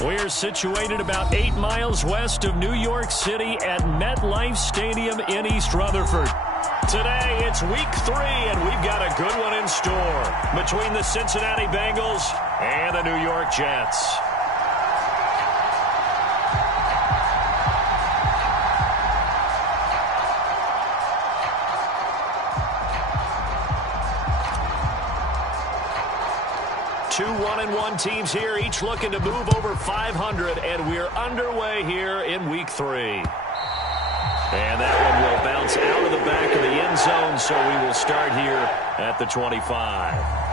We're situated about 8 miles west of New York City at MetLife Stadium in East Rutherford. Today, it's week 3, and we've got a good one in store between the Cincinnati Bengals and the New York Jets. Two 1-1 teams here, each looking to move over 500, and we're underway here in week 3. And that one will bounce out of the back of the end zone, so we will start here at the 25.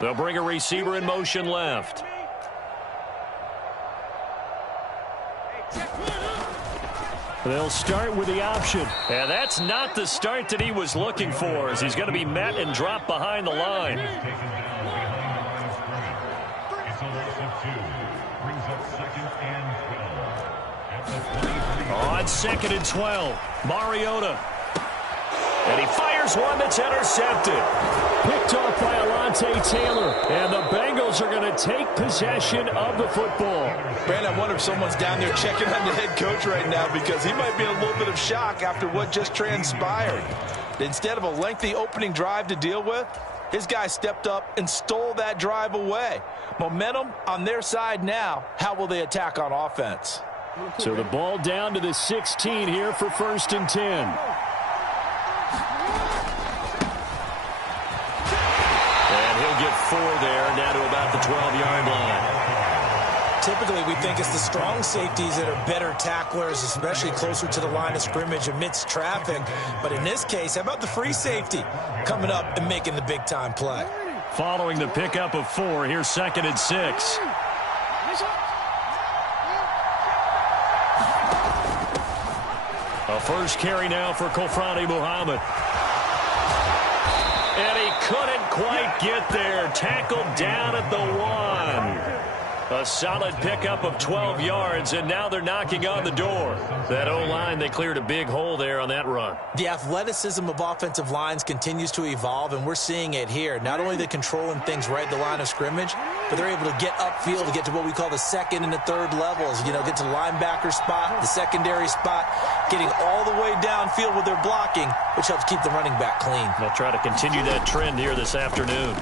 They'll bring a receiver in motion left. They'll start with the option. And that's not the start that he was looking for, as he's going to be met and dropped behind the line. On 2nd and 12, Mariota. And he fires one that's intercepted. Picked off by Alontae Taylor. And the Bengals are going to take possession of the football. Brandon, I wonder if someone's down there checking on the head coach right now, because he might be in a little bit of shock after what just transpired. Instead of a lengthy opening drive to deal with, his guy stepped up and stole that drive away. Momentum on their side now. How will they attack on offense? So the ball down to the 16 here for 1st and 10. Get 4 there, now to about the 12-yard line. Typically, we think it's the strong safeties that are better tacklers, especially closer to the line of scrimmage amidst traffic. But in this case, how about the free safety coming up and making the big-time play? Following the pickup of 4, here's 2nd and 6. A first carry now for Kofrani Muhammad. And he couldn't quite get there. Tackled down at the 1. A solid pickup of 12 yards, and now they're knocking on the door. That O-line, they cleared a big hole there on that run. The athleticism of offensive lines continues to evolve, and we're seeing it here. Not only are they controlling things right at the line of scrimmage, but they're able to get upfield to get to what we call the 2nd and the 3rd levels. You know, get to the linebacker spot, the secondary spot, getting all the way downfield with their blocking, which helps keep the running back clean. They'll try to continue that trend here this afternoon.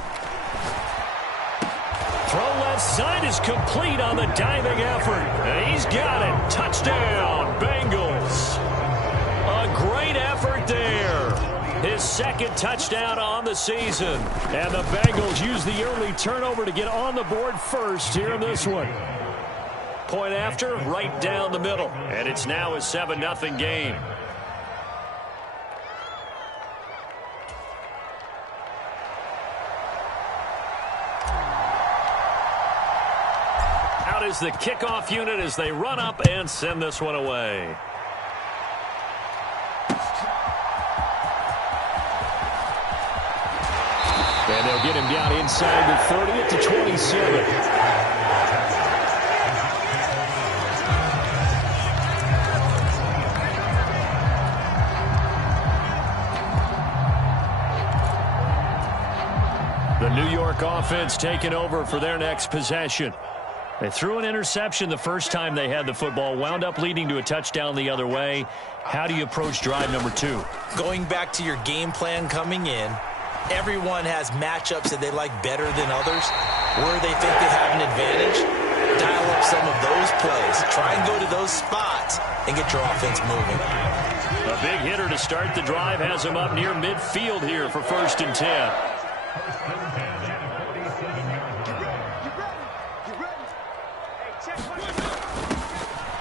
Throw left side is complete on the diving effort. And he's got it. Touchdown, Bengals. A great effort there. His 2nd touchdown on the season. And the Bengals use the early turnover to get on the board first here in this one. Point after, right down the middle. And it's now a 7-0 game. Is the kickoff unit as they run up and send this one away. And they'll get him down inside the 30 at the 27. The New York offense taking over for their next possession. They threw an interception the first time they had the football, wound up leading to a touchdown the other way. How do you approach drive number 2? Going back to your game plan coming in, everyone has matchups that they like better than others. Where they think they have an advantage, dial up some of those plays. Try and go to those spots and get your offense moving. A big hitter to start the drive has him up near midfield here for 1st and 10.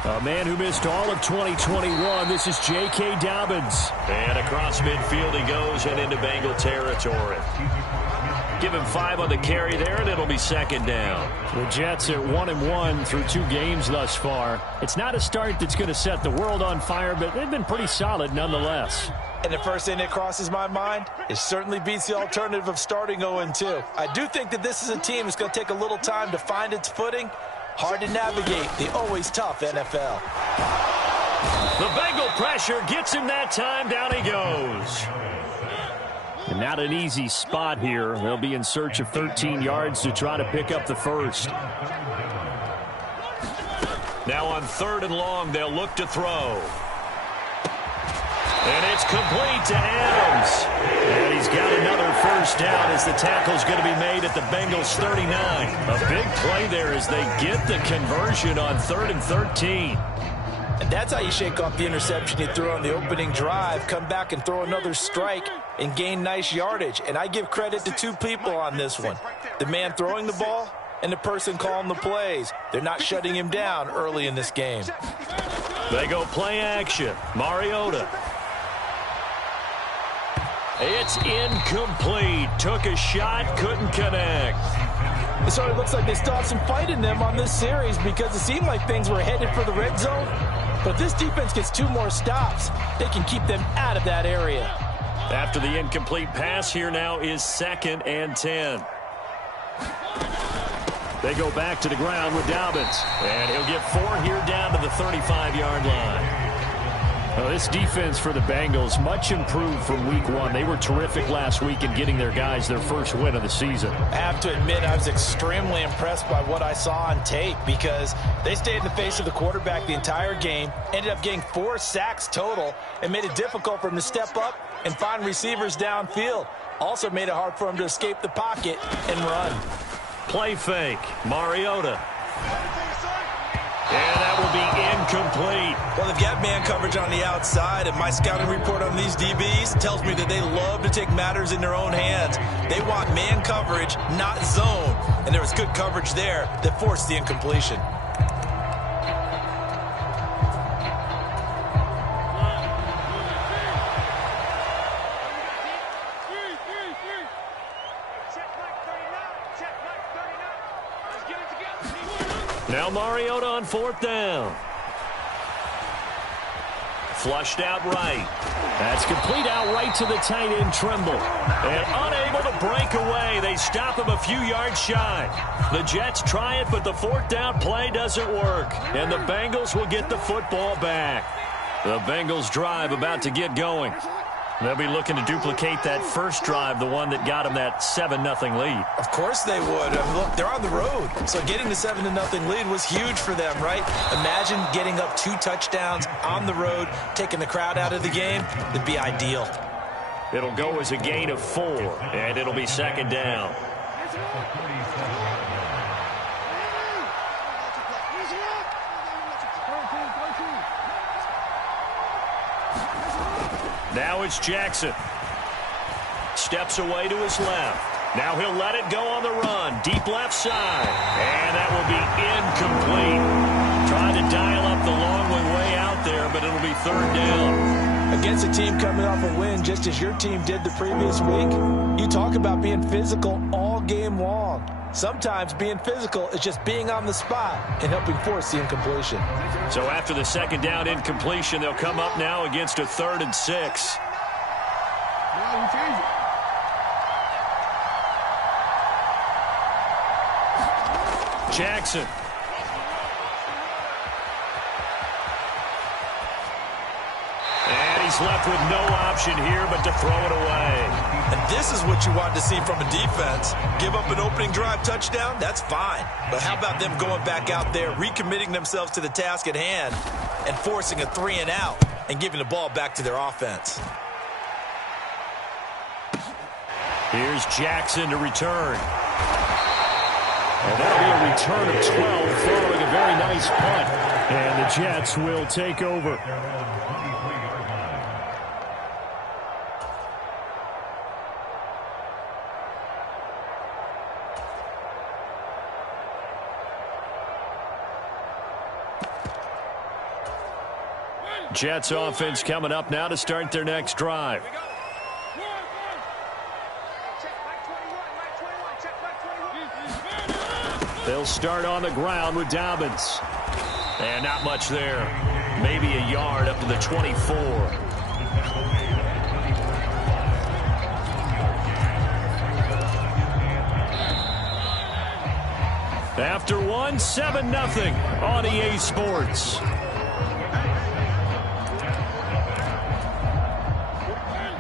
A man who missed all of 2021. This is J.K. Dobbins. And across midfield he goes and into Bengal territory. Give him 5 on the carry there, and it'll be 2nd down. The Jets are 1-1 through 2 games thus far. It's not a start that's going to set the world on fire, but they've been pretty solid nonetheless. And the first thing that crosses my mind, it certainly beats the alternative of starting 0-2. I do think that this is a team that's going to take a little time to find its footing. Hard to navigate the always tough NFL. The Bengal pressure gets him that time. Down he goes. And not an easy spot here. They'll be in search of 13 yards to try to pick up the first. Now on 3rd and long, they'll look to throw. And it's complete to Adams. And he's got another first down as the tackle's going to be made at the Bengals 39. A big play there as they get the conversion on 3rd and 13. And that's how you shake off the interception you threw on the opening drive, come back and throw another strike and gain nice yardage. And I give credit to two people on this one. The man throwing the ball and the person calling the plays. They're not shutting him down early in this game. They go play action. Mariota. It's incomplete. Took a shot, couldn't connect. It sort of looks like they still have some fight in them on this series because it seemed like things were headed for the red zone. But if this defense gets 2 more stops, they can keep them out of that area. After the incomplete pass, here now is 2nd and 10. They go back to the ground with Dobbins. And he'll get 4 here down to the 35-yard line. Well, this defense for the Bengals, much improved from week 1. They were terrific last week in getting their guys their first win of the season. I have to admit, I was extremely impressed by what I saw on tape because they stayed in the face of the quarterback the entire game, ended up getting 4 sacks total, and made it difficult for him to step up and find receivers downfield. Also made it hard for him to escape the pocket and run. Play fake. Mariota. And that will be incomplete. Well, they've got man coverage on the outside, and my scouting report on these DBs tells me that they love to take matters in their own hands. They want man coverage, not zone. And there was good coverage there that forced the incompletion. Now Mariota on 4th down. Flushed out right. That's complete out right to the tight end, Trimble. And unable to break away. They stop him a few yards shy. The Jets try it, but the 4th down play doesn't work. And the Bengals will get the football back. The Bengals drive about to get going. They'll be looking to duplicate that first drive, the one that got them that 7-0 lead. Of course they would. Look, they're on the road. So getting the 7-0 lead was huge for them, right? Imagine getting up 2 touchdowns on the road, taking the crowd out of the game. It'd be ideal. It'll go as a gain of 4, and it'll be 2nd down. Now it's Jackson. Steps away to his left. Now he'll let it go on the run. Deep left side. And that will be incomplete. Trying to dial up the long way out there, but it'll be 3rd down. Against a team coming off a win, just as your team did the previous week, you talk about being physical all game long. Sometimes being physical is just being on the spot and helping force the incompletion. So after the 2nd down incompletion, they'll come up now against a 3rd and 6. Jackson. And he's left with no option here but to throw it away. And this is what you want to see from a defense. Give up an opening drive touchdown, that's fine. But how about them going back out there, recommitting themselves to the task at hand, and forcing a 3-and-out and giving the ball back to their offense. Here's Jackson to return. And that'll be a return of 12 following a very nice punt. And the Jets will take over. Jets offense coming up now to start their next drive. They'll start on the ground with Dobbins. And not much there. Maybe a yard up to the 24. After one, 7-0 on EA Sports.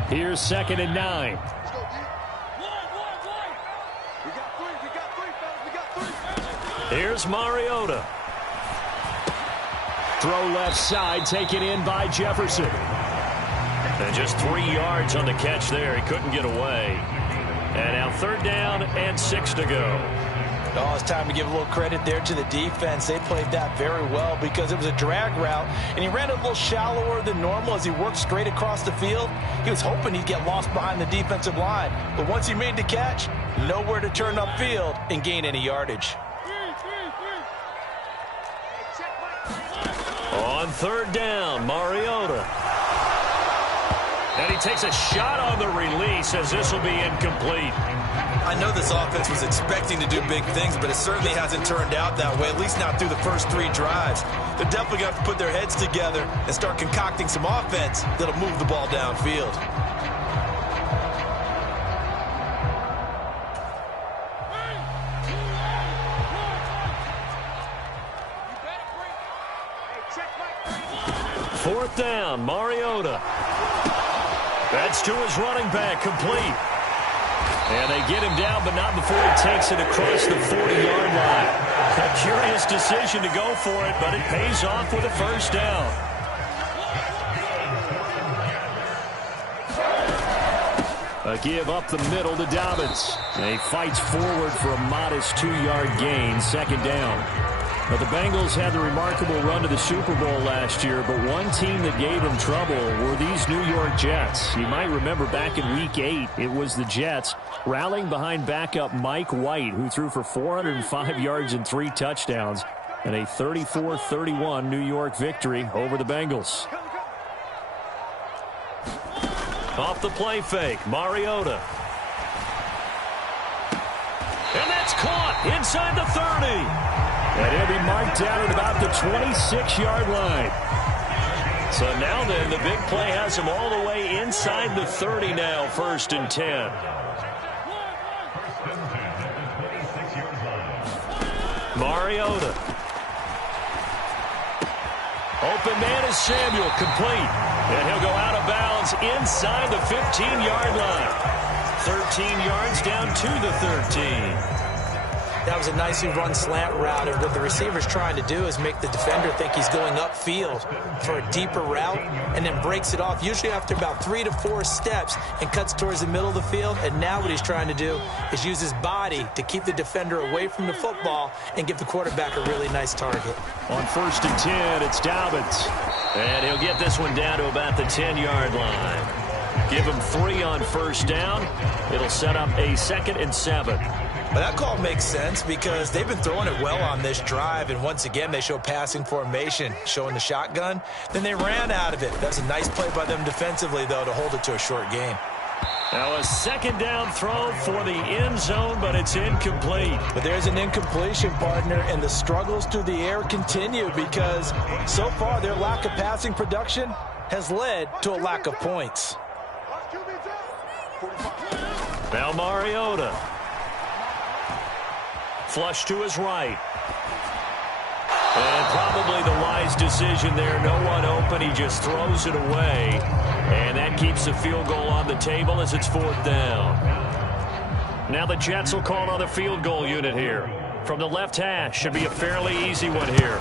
Here's 2nd and 9. Here's Mariota. Throw left side, taken in by Jefferson. And just 3 yards on the catch there. He couldn't get away. And now 3rd down and 6 to go. Oh, it's time to give a little credit there to the defense. They played that very well because it was a drag route, and he ran a little shallower than normal as he worked straight across the field. He was hoping he'd get lost behind the defensive line, but once he made the catch, nowhere to turn upfield and gain any yardage. On 3rd down, Mariota. And he takes a shot on the release as this will be incomplete. I know this offense was expecting to do big things, but it certainly hasn't turned out that way, at least not through the first 3 drives. They're definitely going to have to put their heads together and start concocting some offense that'll move the ball downfield. Fourth down, Mariota. That's to his running back, complete. And they get him down, but not before he takes it across the 40-yard line. A curious decision to go for it, but it pays off with a first down. A give up the middle to Dobbins. And he fights forward for a modest 2-yard gain, 2nd down. But the Bengals had the remarkable run to the Super Bowl last year, but one team that gave them trouble were these New York Jets. You might remember back in Week 8, it was the Jets rallying behind backup Mike White, who threw for 405 yards and 3 touchdowns, and a 34-31 New York victory over the Bengals. Off the play fake, Mariota. And that's caught inside the 30. And he'll be marked down at about the 26-yard line. So now then, the big play has him all the way inside the 30 now, 1st and 10. Mariota. Open man is Samuel, complete. And he'll go out of bounds inside the 15-yard line. 13 yards down to the 13. That was a nicely run slant route, and what the receiver's trying to do is make the defender think he's going upfield for a deeper route and then breaks it off, usually after about 3 to 4 steps, and cuts towards the middle of the field. And now what he's trying to do is use his body to keep the defender away from the football and give the quarterback a really nice target. On 1st and 10, it's Dobbins. And he'll get this one down to about the 10-yard line. Give him 3 on 1st down. It'll set up a 2nd and 7. But that call makes sense because they've been throwing it well on this drive, and once again they show passing formation, showing the shotgun. Then they ran out of it. That's a nice play by them defensively, though, to hold it to a short gain. Now a 2nd down throw for the end zone, but it's incomplete. But there's an incompletion, partner, and the struggles through the air continue because so far their lack of passing production has led to a lack of points. Now Mariota. Flush to his right. And probably the wise decision there. No one open. He just throws it away. And that keeps the field goal on the table as it's 4th down. Now the Jets will call on the field goal unit here. From the left hash. Should be a fairly easy one here.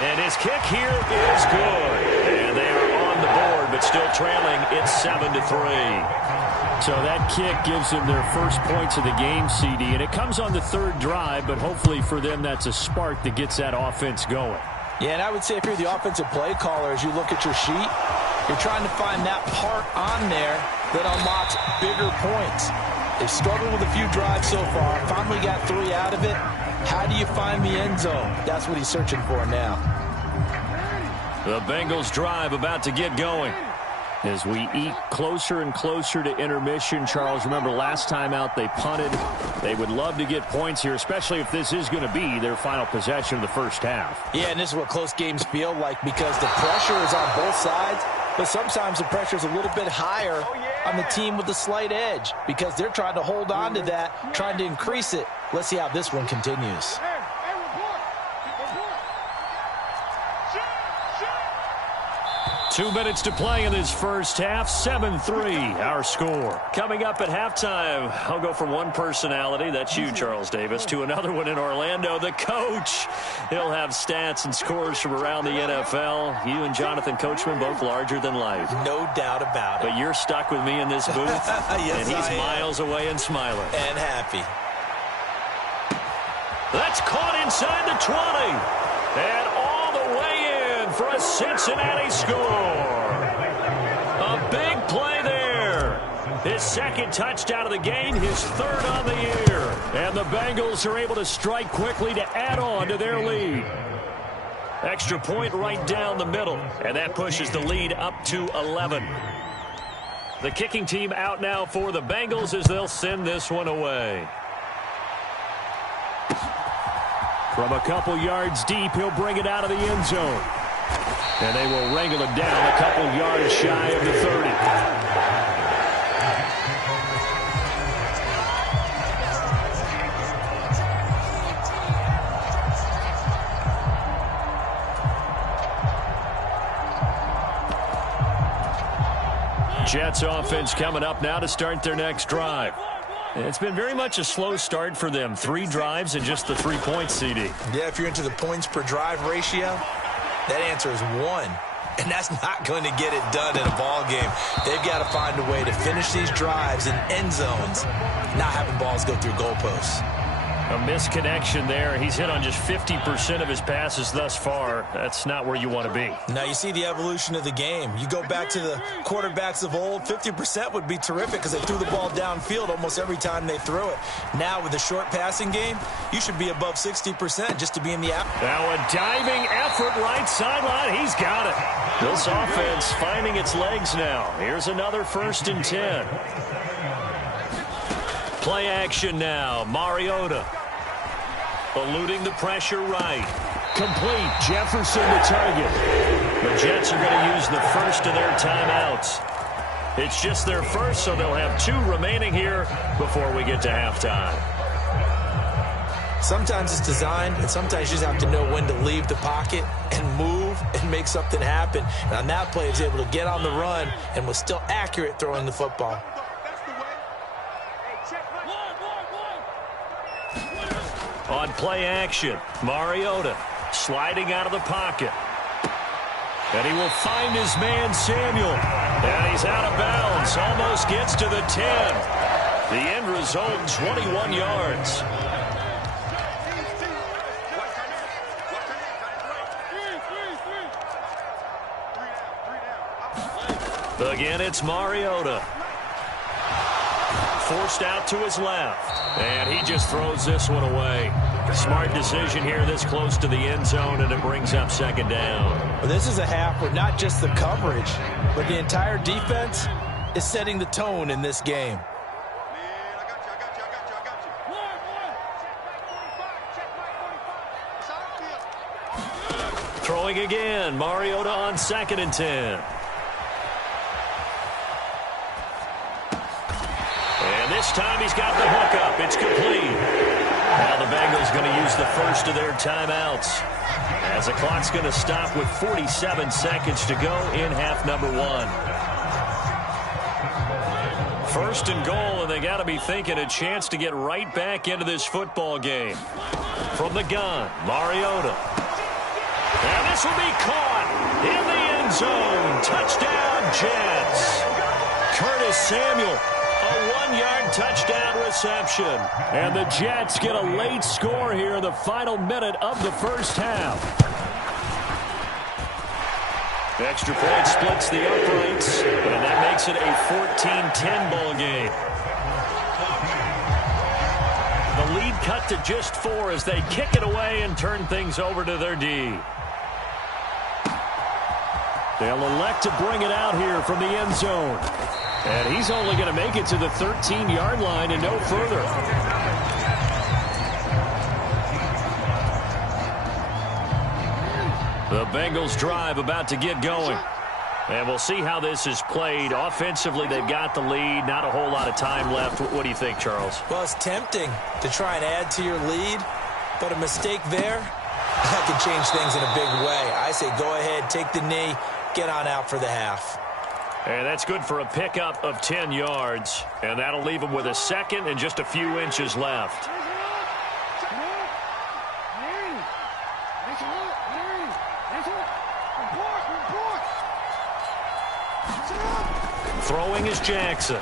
And his kick here is good. And they are on the board, but still trailing. It's 7-3. So that kick gives them their first points of the game, CD, and it comes on the 3rd drive, but hopefully for them that's a spark that gets that offense going. Yeah, and I would say if you're the offensive play caller, as you look at your sheet, you're trying to find that part on there that unlocks bigger points. They've struggled with a few drives so far, finally got 3 out of it. How do you find the end zone? That's what he's searching for now. The Bengals drive about to get going. As we eat closer and closer to intermission, Charles, remember last time out they punted. They would love to get points here, especially if this is going to be their final possession of the first half. Yeah, and this is what close games feel like because the pressure is on both sides. But sometimes the pressure is a little bit higher on the team with the slight edge because they're trying to hold on to that, trying to increase it. Let's see how this one continues. 2 minutes to play in this first half. 7-3, our score. Coming up at halftime, I'll go from one personality, that's you, Charles Davis, to another one in Orlando, the coach. He'll have stats and scores from around the NFL. You and Jonathan Coachman, both larger than life. No doubt about it. But you're stuck with me in this booth, yes, and he's miles away and smiling. And happy. That's caught inside the 20. And all the way in for a Cincinnati score. A big play there. His second touchdown of the game, his third on the year. And the Bengals are able to strike quickly to add on to their lead. Extra point right down the middle. And that pushes the lead up to 11. The kicking team out now for the Bengals as they'll send this one away. From a couple yards deep, he'll bring it out of the end zone. And they will wrangle it down a couple yards shy of the 30. Jets offense coming up now to start their next drive. It's been very much a slow start for them. 3 drives and just the 3 points, CD. Yeah, if you're into the points per drive ratio, that answer is 1. And that's not going to get it done in a ball game. They've got to find a way to finish these drives in end zones, not having balls go through goalposts. A misconnection there. He's hit on just 50% of his passes thus far. That's not where you want to be. Now you see the evolution of the game. You go back to the quarterbacks of old, 50% would be terrific because they threw the ball downfield almost every time they threw it. Now with the short passing game, you should be above 60% just to be in the app. Now a diving effort right sideline. He's got it. This offense finding its legs now. Here's another 1st and 10. Play action now. Mariota eluding the pressure right. Complete. Jefferson the target. The Jets are going to use the first of their timeouts. It's just their first, so they'll have 2 remaining here before we get to halftime. Sometimes it's designed, and sometimes you just have to know when to leave the pocket and move and make something happen. And on that play, he was able to get on the run and was still accurate throwing the football. On play action, Mariota sliding out of the pocket. And he will find his man, Samuel. And he's out of bounds, almost gets to the 10. The end result, 21 yards. Again, it's Mariota. Forced out to his left. And he just throws this one away. Smart decision here this close to the end zone, and it brings up 2nd down. Well, this is a half where not just the coverage, but the entire defense is setting the tone in this game. Throwing again. Mariota on 2nd and 10. And this time he's got the hook up. It's complete. Now the Bengals going to use the first of their timeouts, as the clock's going to stop with 47 seconds to go in half number 1. 1st and goal, and they got to be thinking a chance to get right back into this football game. From the gun, Mariota. And this will be caught in the end zone. Touchdown, Jets. Curtis Samuel. A 1-yard touchdown reception. And the Jets get a late score here in the final minute of the first half. Extra point splits the uprights, and that makes it a 14-10 ball game. The lead cut to just 4 as they kick it away and turn things over to their D. They'll elect to bring it out here from the end zone. And he's only going to make it to the 13-yard line and no further. The Bengals drive about to get going. And we'll see how this is played. Offensively, they've got the lead. Not a whole lot of time left. What do you think, Charles? Well, it's tempting to try and add to your lead, but a mistake there, that can change things in a big way. I say go ahead, take the knee, get on out for the half. And that's good for a pickup of 10 yards. And that'll leave them with a second and just a few inches left. Throwing is Jackson.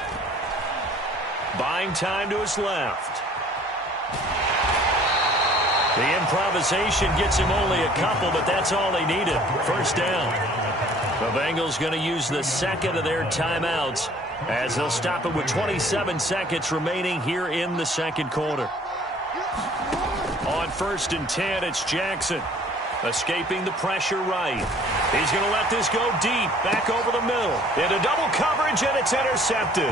Buying time to his left. The improvisation gets him only a couple, but that's all they needed. First down. The Bengals going to use the second of their timeouts as they'll stop it with 27 seconds remaining here in the second quarter. On 1st and 10, it's Jackson. Escaping the pressure right. He's going to let this go deep, back over the middle. Into double coverage, and it's intercepted.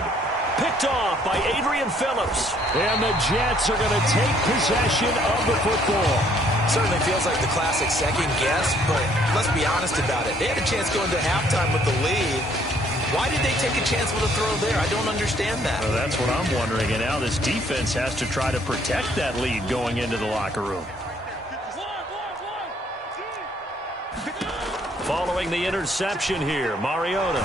Picked off by Adrian Phillips. And the Jets are going to take possession of the football. Certainly feels like the classic second guess, but let's be honest about it. They had a chance going to halftime with the lead. Why did they take a chance with a throw there? I don't understand that. Well, that's what I'm wondering. And now this defense has to try to protect that lead going into the locker room. Following the interception here, Mariota.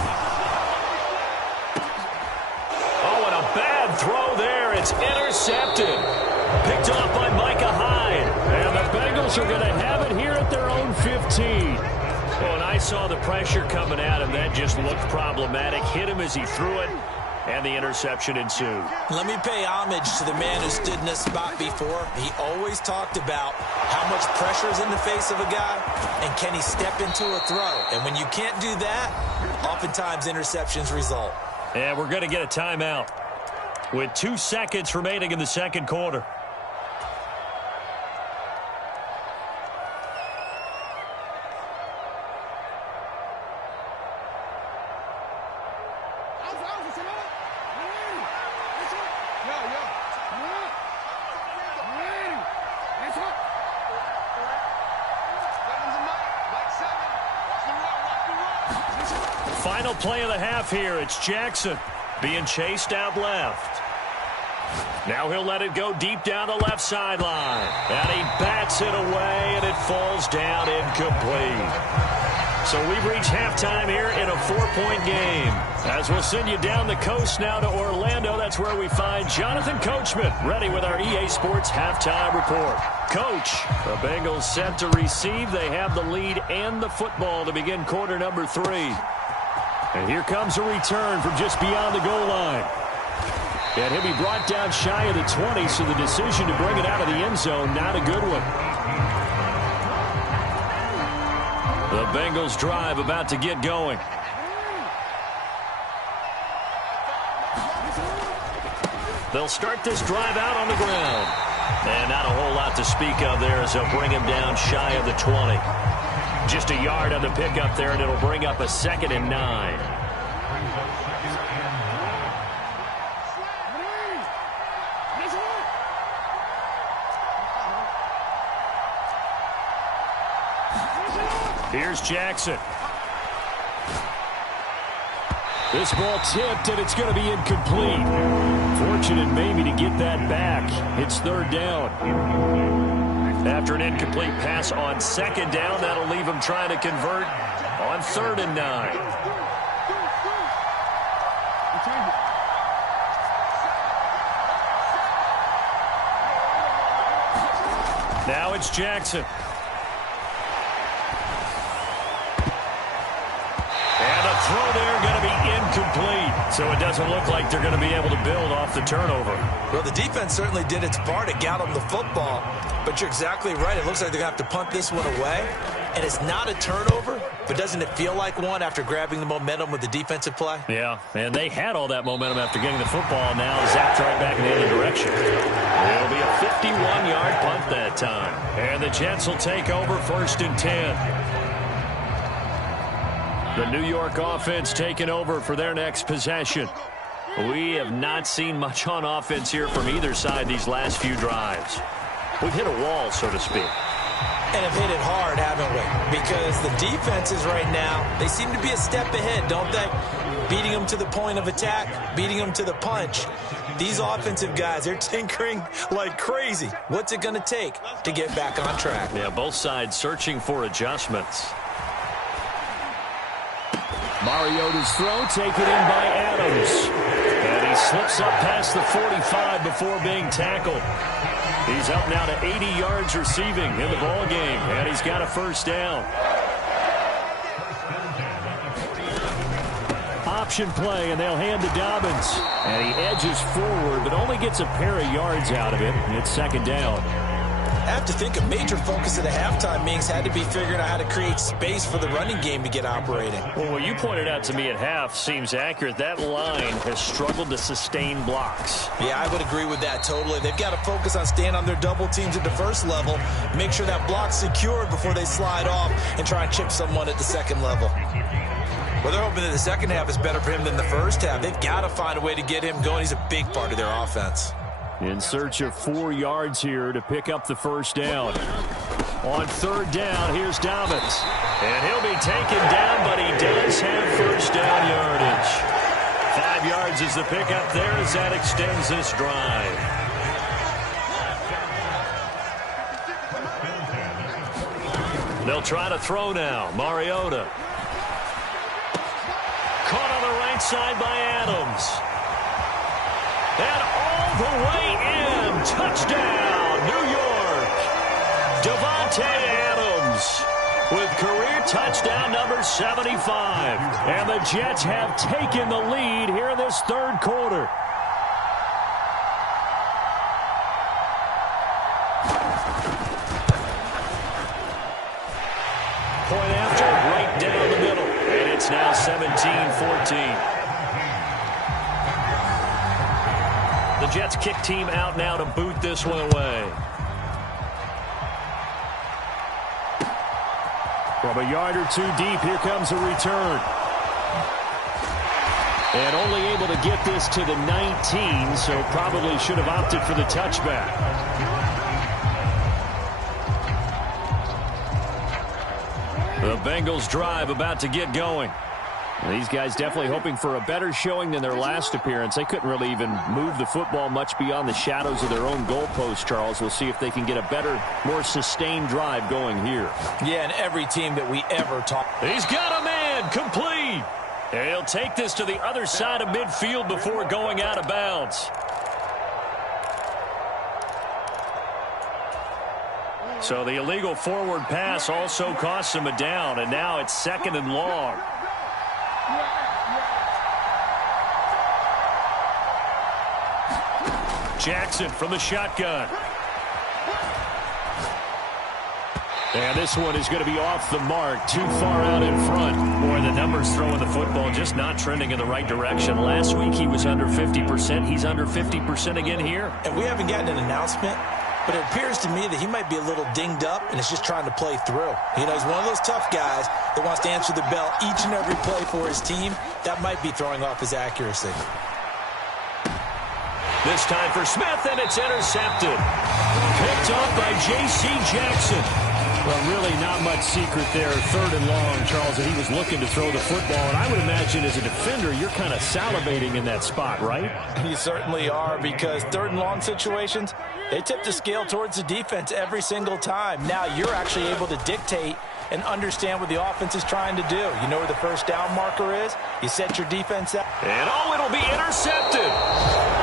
Oh, and a bad throw there. It's intercepted. Picked off by Micah Hyde. And the Bengals are going to have it here at their own 15. Well, and I saw the pressure coming at him. That just looked problematic. Hit him as he threw it. And the interception ensued. Let me pay homage to the man who stood in this spot before. He always talked about how much pressure is in the face of a guy, and can he step into a throw. And when you can't do that, oftentimes interceptions result. And we're going to get a timeout with 2 seconds remaining in the second quarter. Final play of the half here. It's Jackson being chased out left. Now he'll let it go deep down the left sideline. And he bats it away, and it falls down incomplete. So we've reached halftime here in a 4-point game. As we'll send you down the coast now to Orlando, that's where we find Jonathan Coachman ready with our EA Sports halftime report. Coach, the Bengals set to receive. They have the lead and the football to begin quarter number 3. And here comes a return from just beyond the goal line. And he'll be brought down shy of the 20, so the decision to bring it out of the end zone, not a good one. The Bengals drive about to get going. They'll start this drive out on the ground. And not a whole lot to speak of there as they'll bring him down shy of the 20. Just a yard on the pickup there, and it'll bring up a 2nd and 9. Here's Jackson. This ball tipped, and it's going to be incomplete. Fortunate maybe to get that back. It's 3rd down. After an incomplete pass on 2nd down, that'll leave him trying to convert on 3rd and 9. Now it's Jackson. And a throw there going to be incomplete. So it doesn't look like they're going to be able to build off the turnover. Well, the defense certainly did its part to get them the football. But you're exactly right. It looks like they're going to have to punt this one away. And it's not a turnover, but doesn't it feel like one after grabbing the momentum with the defensive play? Yeah, and they had all that momentum after getting the football. Now zapped right back in the other direction. It'll be a 51-yard punt that time. And the Jets will take over 1st and 10. The New York offense taking over for their next possession. We have not seen much on offense here from either side these last few drives. We've hit a wall, so to speak. And have hit it hard, haven't we? Because the defenses right now, they seem to be a step ahead, don't they? Beating them to the point of attack, beating them to the punch. These offensive guys, they're tinkering like crazy. What's it going to take to get back on track? Yeah, both sides searching for adjustments. Mariota's throw taken in by Adams. And he slips up past the 45 before being tackled. He's up now to 80 yards receiving in the ball game, and he's got a first down. Option play, and they'll hand to Dobbins. And he edges forward, but only gets a pair of yards out of it. And it's second down. I have to think a major focus of the halftime meetings had to be figuring out how to create space for the running game to get operating. Well, what you pointed out to me at half seems accurate. That line has struggled to sustain blocks. Yeah, I would agree with that totally. They've got to focus on staying on their double teams at the first level, make sure that block's secured before they slide off and try and chip someone at the second level. Well, they're hoping that the second half is better for him than the first half. They've got to find a way to get him going. He's a big part of their offense. In search of 4 yards here to pick up the first down. On third down, here's Dobbins. And he'll be taken down, but he does have first down yardage. 5 yards is the pickup there as that extends this drive. They'll try to throw now. Mariota. Caught on the right side by Adams. And all the way in. Touchdown, New York. Davante Adams with career touchdown number 75. And the Jets have taken the lead here in this third quarter. Point after, right down the middle. And it's now 17-14. The Jets kick team out now to boot this one away. From a yard or two deep, here comes a return. And only able to get this to the 19, so probably should have opted for the touchback. The Bengals drive about to get going. These guys definitely hoping for a better showing than their last appearance. They couldn't really even move the football much beyond the shadows of their own goalpost, Charles. We'll see if they can get a better, more sustained drive going here. Yeah, and every team that we ever talk. He's got a man, complete. And he'll take this to the other side of midfield before going out of bounds. So the illegal forward pass also costs him a down, and now it's second and long. Jackson from the shotgun. And this one is going to be off the mark, too far out in front. Boy, the numbers throwing the football just not trending in the right direction. Last week he was under 50%. He's under 50% again here. And we haven't gotten an announcement, but it appears to me that he might be a little dinged up and is just trying to play through. You know, he's one of those tough guys that wants to answer the bell each and every play for his team. That might be throwing off his accuracy. This time for Smith, and it's intercepted. Picked off by J.C. Jackson. Well, really not much secret there. Third and long, Charles, that he was looking to throw the football. And I would imagine as a defender, you're kind of salivating in that spot, right? You certainly are, because third and long situations, they tip the scale towards the defense every single time. Now you're actually able to dictate and understand what the offense is trying to do. You know where the first down marker is. You set your defense up. And it'll be intercepted.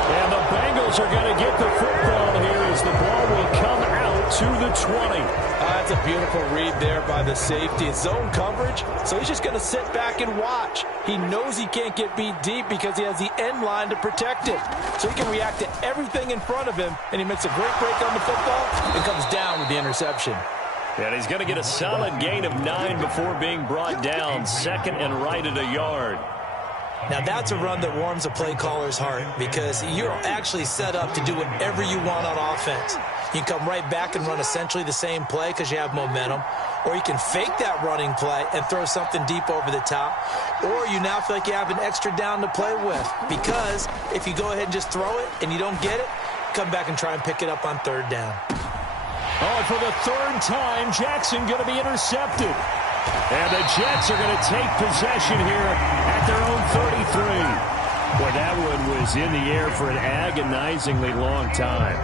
And the Bengals are going to get the football here as the ball will come out to the 20. That's a beautiful read there by the safety. It's zone coverage, so he's just going to sit back and watch. He knows he can't get beat deep because he has the end line to protect him. So he can react to everything in front of him, and he makes a great break on the football and comes down with the interception. And he's going to get a solid gain of 9 before being brought down. Second and right at a yard. Now that's a run that warms a play caller's heart, because you're actually set up to do whatever you want on offense. You can come right back and run essentially the same play because you have momentum, or you can fake that running play and throw something deep over the top, or you now feel like you have an extra down to play with, because if you go ahead and just throw it and you don't get it, come back and try and pick it up on third down. Oh, and for the third time, Jackson going to be intercepted. And the Jets are going to take possession here at their own 33. Boy, that one was in the air for an agonizingly long time.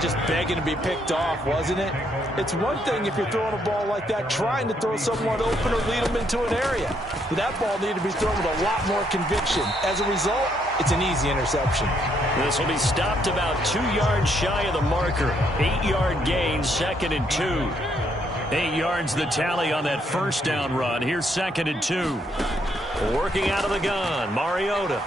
Just begging to be picked off, wasn't it? It's one thing if you're throwing a ball like that, trying to throw someone open or lead them into an area. But that ball needed to be thrown with a lot more conviction. As a result, it's an easy interception. This will be stopped about 2 yards shy of the marker. 8-yard gain, 2nd and 2. 8 yards the tally on that first down run. Here's 2nd and 2. Working out of the gun, Mariota.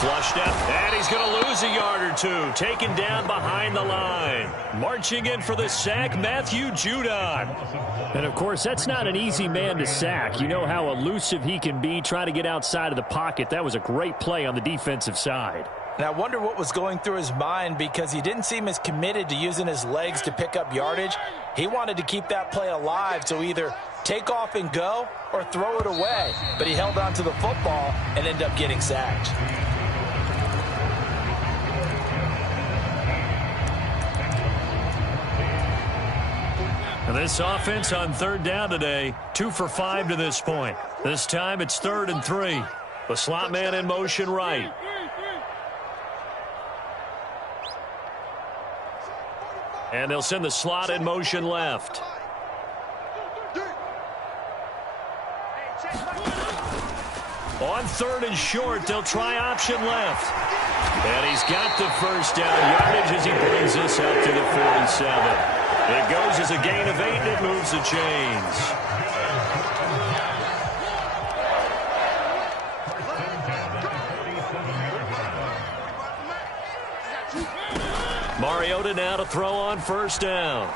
Flushed up, and he's going to lose a yard or two. Taken down behind the line. Marching in for the sack, Matthew Judon. And, of course, that's not an easy man to sack. You know how elusive he can be, trying to get outside of the pocket. That was a great play on the defensive side. And I wonder what was going through his mind, because he didn't seem as committed to using his legs to pick up yardage. He wanted to keep that play alive, so either take off and go or throw it away. But he held on to the football and ended up getting sacked. And this offense on 3rd down today, 2 for 5 to this point. This time it's 3rd and 3. The slot man in motion right. And they'll send the slot in motion left. On 3rd and short, they'll try option left. And he's got the first down yardage as he brings us up to the 47. It goes as a gain of 8, and it moves the chains. Mariota now to throw on 1st down.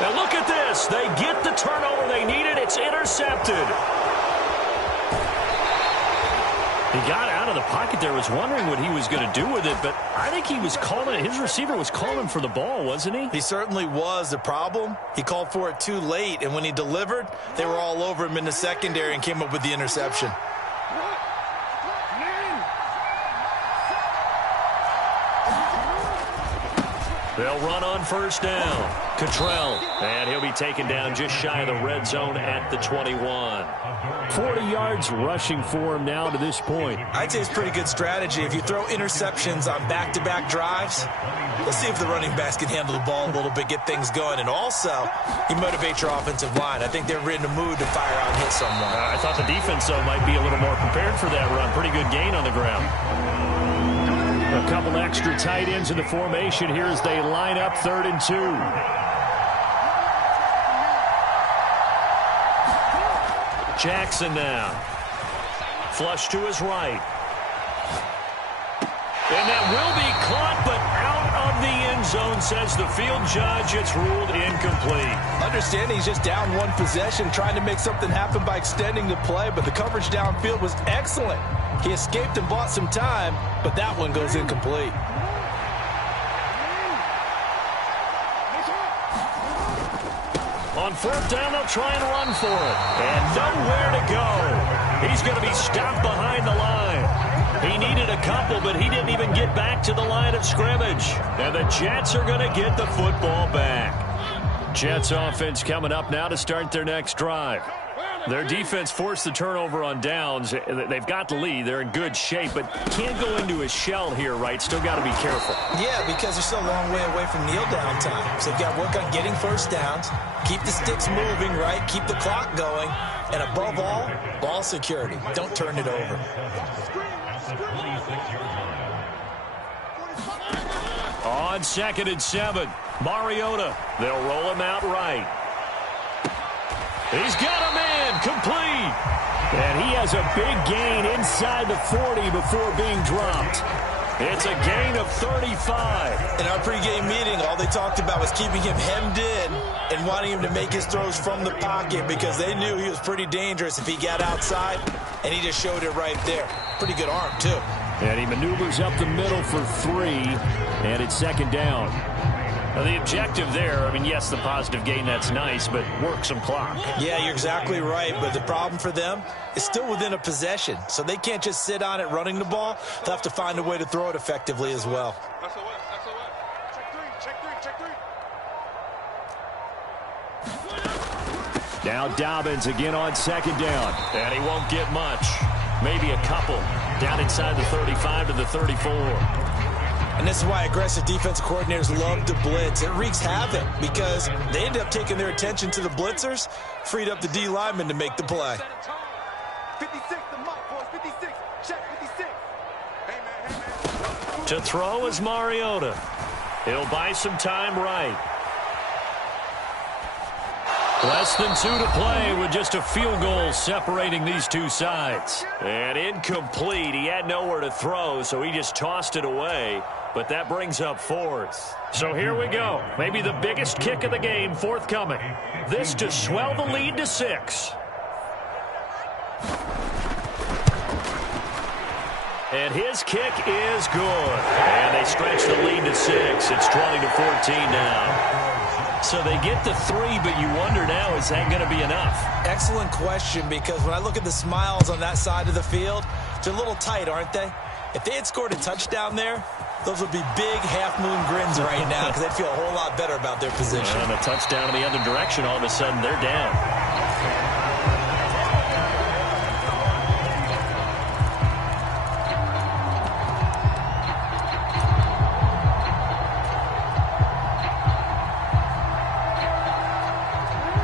Now look at this. They get the turnover they needed. It's intercepted. He got out of the pocket there, was wondering what he was going to do with it, but I think he was calling it. His receiver was calling for the ball, wasn't he? He certainly was. The problem, he called for it too late, and when he delivered, they were all over him in the secondary and came up with the interception. They'll run on 1st down. Cottrell, and he'll be taken down just shy of the red zone at the 21. 40 yards rushing for him now to this point. I'd say it's pretty good strategy. If you throw interceptions on back-to-back drives, let's see if the running backs can handle the ball a little bit, get things going, and also you motivate your offensive line. I think they're in the mood to fire out and hit someone. I thought the defense, though, might be a little more prepared for that run. Pretty good gain on the ground. A couple extra tight ends in the formation here as they line up 3rd and 2. Jackson now. Flush to his right. And that will be caught, but out of the end zone, says the field judge. It's ruled incomplete. Understanding he's just down one possession, trying to make something happen by extending the play, but the coverage downfield was excellent. He escaped and bought some time, but that one goes incomplete. On 4th down, they'll try and run for it. And nowhere to go. He's going to be stopped behind the line. He needed a couple, but he didn't even get back to the line of scrimmage. And the Jets are going to get the football back. Jets offense coming up now to start their next drive. Their defense forced the turnover on downs. They've got the lead. They're in good shape, but can't go into a shell here, right? Still got to be careful. Yeah, because they're still a long way away from kneel down time. So they've got to work on getting first downs, keep the sticks moving, right? Keep the clock going. And above all, ball security. Don't turn it over. On 2nd and 7, Mariota. They'll roll him out right. He's got a man, complete. And he has a big gain inside the 40 before being dropped. It's a gain of 35. In our pregame meeting, all they talked about was keeping him hemmed in and wanting him to make his throws from the pocket because they knew he was pretty dangerous if he got outside, and he just showed it right there. Pretty good arm, too. And he maneuvers up the middle for 3, and it's 2nd down. The objective there, I mean, yes, the positive gain, that's nice, but work some clock. Yeah, you're exactly right, but the problem for them is still within a possession, so they can't just sit on it running the ball. They'll have to find a way to throw it effectively as well. Now Dobbins again on second down, and he won't get much. Maybe a couple. Down inside the 35 to the 34. And this is why aggressive defensive coordinators love to blitz. It wreaks havoc because they end up taking their attention to the blitzers, freed up the D lineman to make the play. 56, the mark, boys. 56. Check 56. Hey, man. To throw is Mariota. He'll buy some time right. Less than 2 to play with just a field goal separating these two sides. And incomplete. He had nowhere to throw, so he just tossed it away. But that brings up fourth. So here we go. Maybe the biggest kick of the game forthcoming. This to swell the lead to 6. And his kick is good. And they stretch the lead to 6. It's 20 to 14 now. So they get the 3, but you wonder now, is that going to be enough? Excellent question, because when I look at the smiles on that side of the field, they're a little tight, aren't they? If they had scored a touchdown there, those would be big half-moon grins right now because they'd feel a whole lot better about their position. And a touchdown in the other direction, all of a sudden they're down.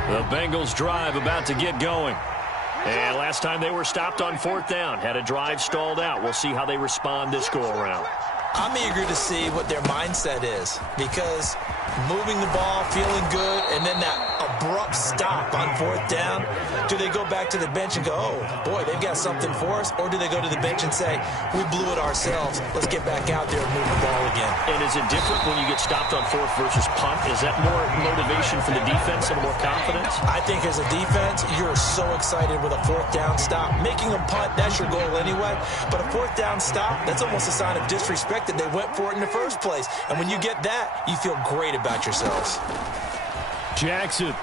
The Bengals drive about to get going. And last time they were stopped on 4th down, had a drive stalled out. We'll see how they respond this go-around. I'm eager to see what their mindset is, because moving the ball, feeling good, and then that abrupt stop on 4th down, do they go back to the bench and go, oh, boy, they've got something for us, or do they go to the bench and say, we blew it ourselves, let's get back out there and move the ball again? And is it different when you get stopped on 4th versus punt? Is that more motivation for the defense and more confidence? I think as a defense, you're so excited with a 4th down stop. Making them punt, that's your goal anyway, but a 4th down stop, that's almost a sign of disrespect that they went for it in the first place. And when you get that, you feel great about yourselves. Jackson. Going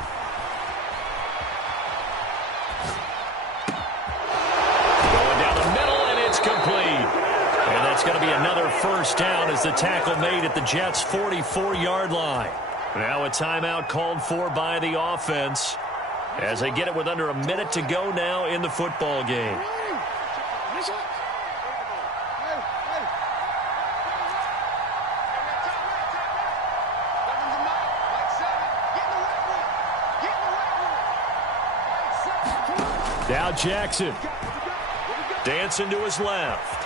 down the middle, and it's complete. And that's going to be another first down as the tackle made at the Jets' 44-yard line. Now a timeout called for by the offense as they get it with under a minute to go now in the football game. Now Jackson dancing to his left.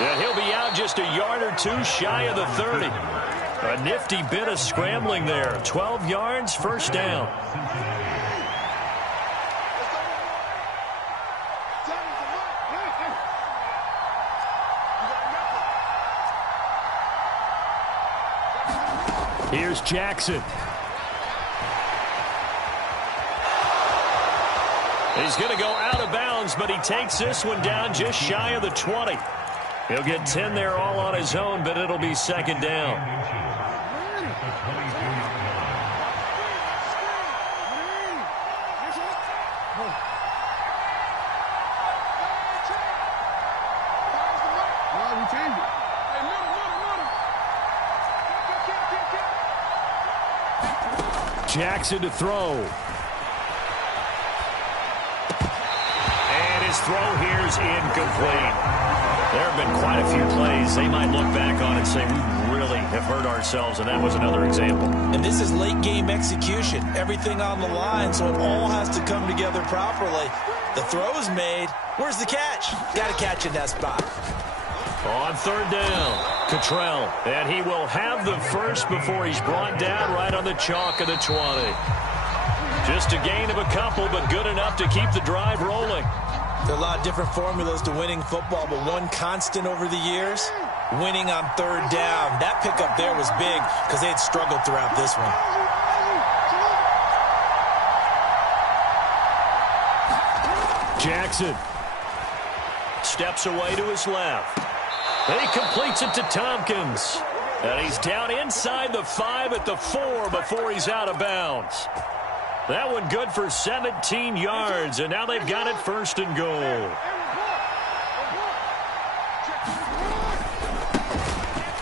And he'll be out just a yard or two shy of the 30. A nifty bit of scrambling there. 12 yards, first down. Here's Jackson. He's going to go out of bounds, but he takes this one down just shy of the 20. He'll get 10 there all on his own, but it'll be second down. Jackson to throw. His throw here is incomplete. There have been quite a few plays they might look back on and say, we really have hurt ourselves, and that was another example. And this is late-game execution. Everything on the line, so it all has to come together properly. The throw is made. Where's the catch? Got to catch in that spot. On 3rd down, Cottrell. And he will have the first before he's brought down right on the chalk of the 20. Just a gain of a couple, but good enough to keep the drive rolling. There are a lot of different formulas to winning football, but one constant over the years, winning on 3rd down. That pickup there was big because they had struggled throughout this one. Jackson steps away to his left. And he completes it to Tompkins. And he's down inside the 5 at the 4 before he's out of bounds. That one good for 17 yards, and now they've got it first and goal.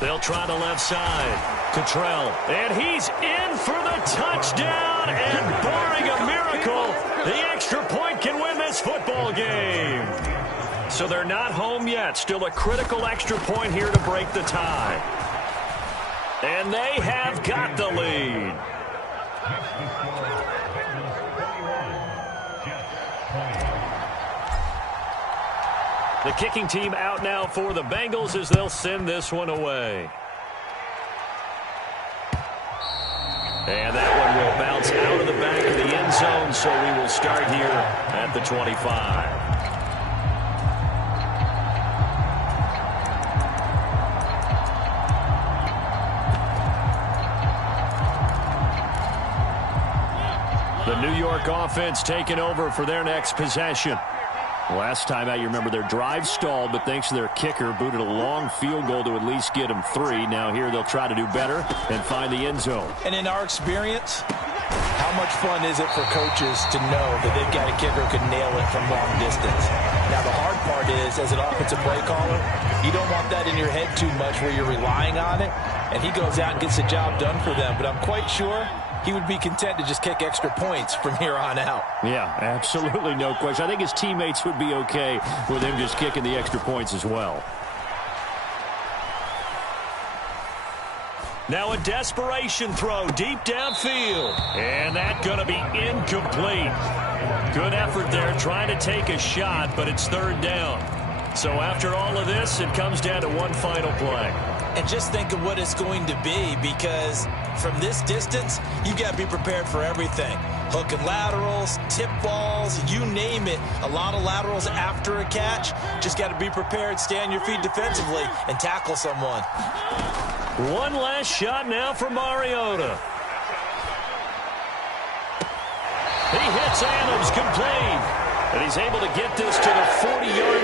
They'll try the left side. Cottrell, and he's in for the touchdown, and barring a miracle, the extra point can win this football game. So they're not home yet. Still a critical extra point here to break the tie. And they have got the lead. The kicking team out now for the Bengals as they'll send this one away. And that one will bounce out of the back of the end zone, so we will start here at the 25. The New York offense taking over for their next possession. Last time out, you remember their drive stalled, but thanks to their kicker, booted a long field goal to at least get them 3. Now here they'll try to do better and find the end zone. And in our experience, how much fun is it for coaches to know that they've got a kicker who can nail it from long distance? Now, the hard part is, as an offensive play caller, you don't want that in your head too much where you're relying on it, and he goes out and gets the job done for them. But I'm quite sure he would be content to just kick extra points from here on out. Yeah, absolutely no question. I think his teammates would be okay with him just kicking the extra points as well. Now a desperation throw deep downfield. And that's going to be incomplete. Good effort there trying to take a shot, but it's third down. So after all of this, it comes down to one final play. And just think of what it's going to be, because from this distance, you got to be prepared for everything. Hook and laterals, tip balls, you name it. A lot of laterals after a catch. Just got to be prepared, stay on your feet defensively, and tackle someone. One last shot now for Mariota. He hits Adams complete. And he's able to get this to the 40-yard